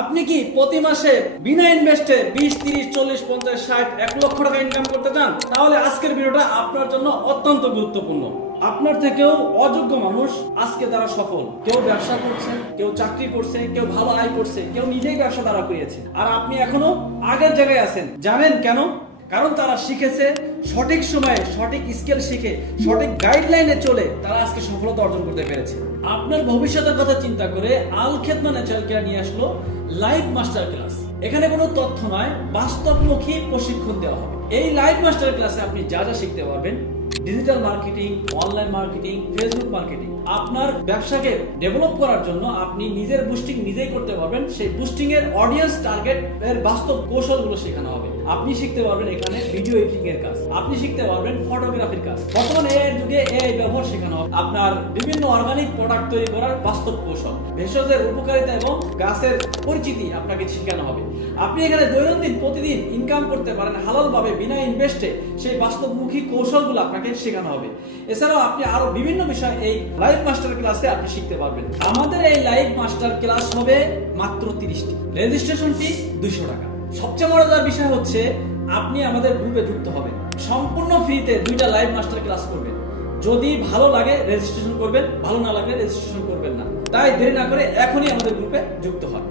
আপনি কি প্রতি মাসে বিনা ইনভেস্টে 20, 30, 40, 50, 60, 1 লক্ষ টাকা ইনকাম করতে চান? তাহলে আজকের ভিডিওটা আপনার জন্য অত্যন্ত গুরুত্বপূর্ণ। আপনার থেকেও অযোগ্য মানুষ আজকে তারা সফল। কেউ ব্যবসা করছে, কেউ চাকরি করছে, কেউ ভালো আয় করছে, কেউ নিজেই ব্যবসা দাঁড়া করিয়েছে। আর আপনি এখনো আগের জায়গায় আছেন। জানেন কেন? কারণ তারা শিখেছে সঠিক সময়ে সঠিক স্কিল শিখে সঠিক গাইডলাইনে চলে তারা আজকে সফলতা অর্জন করতে পেরেছে। আপনার ভবিষ্যতের কথা চিন্তা করে আল খেদমা ন্যাচারাল কেয়ার নিয়ে আসলো লাইভ মাস্টার ক্লাস। এখানে কোনো তথ্য নয়, বাস্তবমুখী প্রশিক্ষণ দেওয়া হবে। এই লাইভ মাস্টার ক্লাসে আপনি যা যা শিখতে পারবেন, digital marketing, online marketing, Facebook marketing, আপনার ব্যবসাকে ডেভেলপ করার জন্য আপনি নিজের বুস্টিং নিজেই করতে পারবেন। সেই বুস্টিং এর অডিয়েন্স টার্গেট এর বাস্তব কৌশলগুলো শেখানো হবে। আপনি শিখতে পারবেন এখানে ভিডিও এডিটিং এর কাজ, আপনি শিখতে পারবেন ফটোগ্রাফির কাজ। বর্তমানে এআই এর যুগে এআই ব্যবহার শেখানো হবে। আপনার বিভিন্ন অর্গানিক প্রোডাক্ট তৈরি করার বাস্তব কৌশল, ভেষজের উপকারিতা এবং গাছের পরিচিতি আপনাকে শেখানো হবে। আপনি এখানে দৈনন্দিন প্রতিদিন ইনকাম করতে পারেন হালাল ভাবে বিনা ইনভেস্টে, সেই বাস্তবমুখী কৌশলগুলো আপনাকে শেখানো হবে। এছাড়াও আপনি আরো বিভিন্ন বিষয় এই লাইভ মাস্টার ক্লাসে আপনি শিখতে পারবেন। আমাদের এই লাইভ মাস্টার ক্লাস হবে মাত্র 30টি। রেজিস্ট্রেশন ফি 200 টাকা। সবচেয়ে মজাদার বিষয় হচ্ছে আপনি আমাদের গ্রুপে যুক্ত হবেন। সম্পূর্ণ ফ্রিতে 2টা লাইভ মাস্টার ক্লাস করবেন। যদি ভালো লাগে রেজিস্ট্রেশন করবেন, ভালো না লাগলে রেজিস্ট্রেশন করবেন না। তাই দেরি না করে এখনই আমাদের গ্রুপে যুক্ত হন।